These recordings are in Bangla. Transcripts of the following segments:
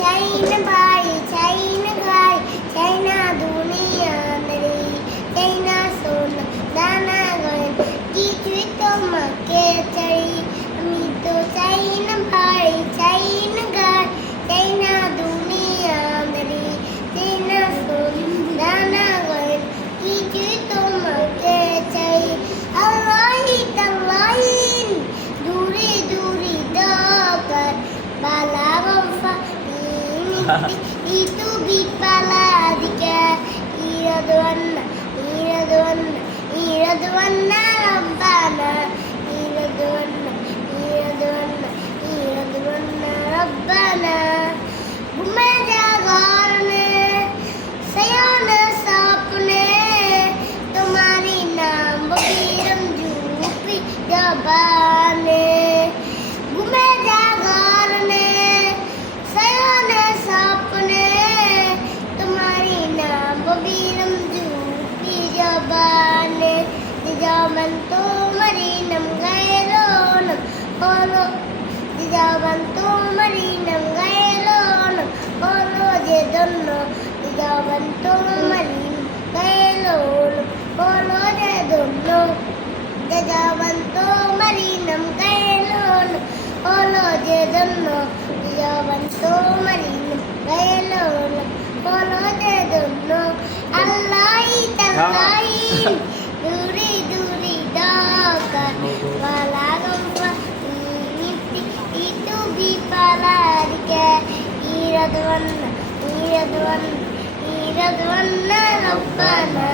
চাই না বাড়ি, চাই না গাড়ি, চাই না দুনিয়াদারি, চাই না সোনা দানা গয়না, কিছুই তোমাকে চাই। আমি তো চাই না বাড়ি, চাই না গাড়ি, চাই না দুনিয়াদারি, চাই না সোনা দানা গয়না, কিছুই তোমাকে চাই। আল্লাহি তাআলাহি দূরে দূরে দরকার balagam fa itu bipala dika iradwanna rabbana iradwanna rabbana gume jagarne sayana sapne tumhari naam biram jupi jabane gume jagarne sayana sapne tumhari naam biram jupi jabane dijaman tumhari nam gailo nam bolo dijaman tumhari nam gailo nam bolo je donno dijaman tumhari gailo nam bolo je donno dijaman tumhari nam gailo nam bolo je donno dijaman tumhari nam gailo nam bolo je donno Allahi tallahi duri duri daka balagam fa itu bipalarika iradwanna rabbana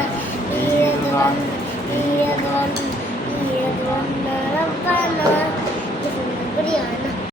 iradwanna rabbana.